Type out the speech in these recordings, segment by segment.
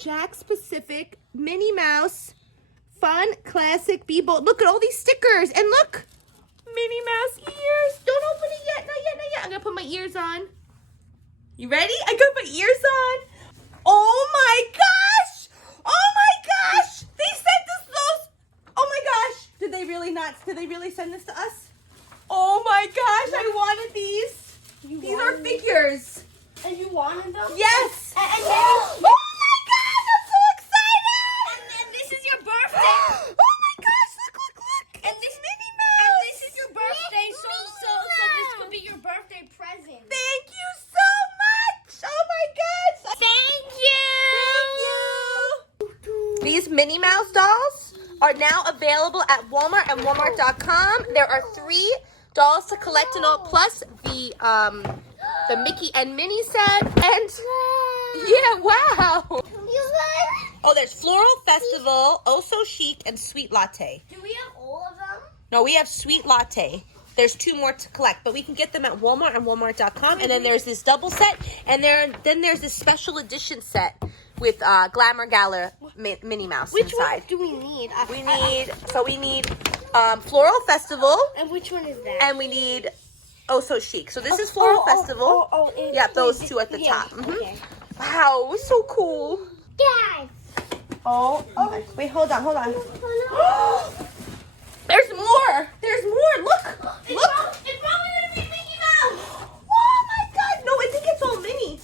Jakks Pacific Minnie Mouse Fun Classic Be Bold. Look at all these stickers. And look, Minnie Mouse ears. Don't open it yet. Not yet, not yet. I'm going to put my ears on. You ready? I got my ears on. Oh my gosh. Oh my gosh. They sent us those. Oh my gosh. Did they really send this to us? Oh my gosh. I wanted these. These are figures. And you wanted them? Yes. And oh my gosh. I'm so excited. and this is your birthday. Oh my gosh. Look. And It's this Minnie Mouse. And this is your birthday, so this could be your birthday present. Thank you so much. Oh my gosh. Thank you. These Minnie Mouse dolls are now available at Walmart and Walmart.com. There are 3 dolls to collect and all, plus the Mickey and Minnie set. And yeah, wow. Oh, there's Floral Festival, Oh So Chic, and Sweet Latte. Do we have all of them? No, we have Sweet Latte. There's 2 more to collect, but we can get them at Walmart and Walmart.com. And then there's this double set, and then there's this special edition set with Glamour Gala Minnie Mouse Which inside. one do we need? We need Floral Festival, And which one is that? and we need Oh So Chic. So this is Floral Festival. Yeah, those 2 at the top. Okay. Wow, it was so cool. Guys. Oh, wait, hold on. There's more. Look. It's probably gonna be Mickey Mouse. Oh my God. No, I think it's all Minnie.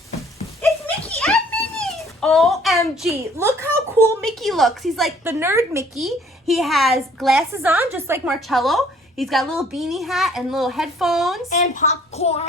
It's Mickey and Minnie. OMG. Look how cool Mickey looks. He's like the nerd Mickey. He has glasses on, just like Marcello. He's got a little beanie hat and little headphones. And popcorn.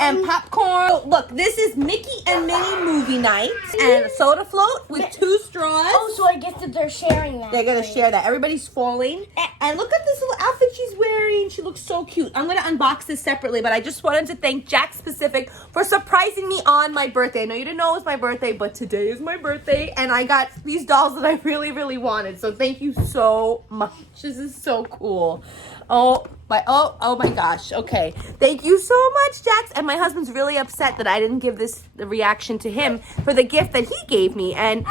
Oh, look, this is Mickey and Minnie movie night. And a soda float with 2 straws. Oh, so I guess that they're sharing that. They're going to share that. Everybody's falling. And look at this little outfit she's wearing. She looks so cute. I'm going to unbox this separately, but I just wanted to thank Jakks Pacific for surprising me on my birthday. I know you didn't know it was my birthday, but today is my birthday. And I got these dolls that I really, really wanted. So thank you so much. This is so cool. Oh my gosh. Okay. Thank you so much, Jakks. And my husband's really upset that I didn't give the reaction to him for the gift that he gave me. And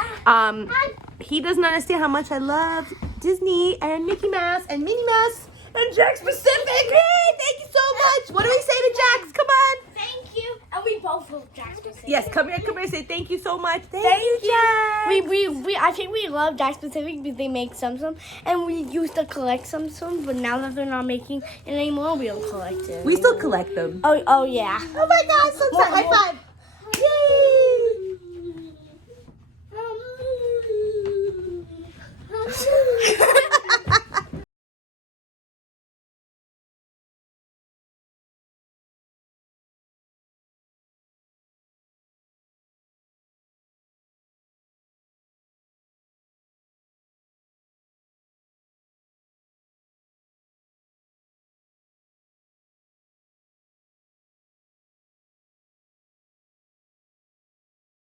he doesn't understand how much I love Disney and Mickey Mouse and Minnie Mouse and Jakks Pacific. Hey, thank you so much. What do we say to Jakks? Come on. Thank you. And we both love Jakks Pacific. Yes, come here. Say thank you so much. Thank you, Jakks. I think we love Jakks Pacific because they make Simpsons, and we used to collect Simpsons, but now that they're not making it anymore, we don't collect it. We still collect them. Oh yeah. Oh my gosh, so high five.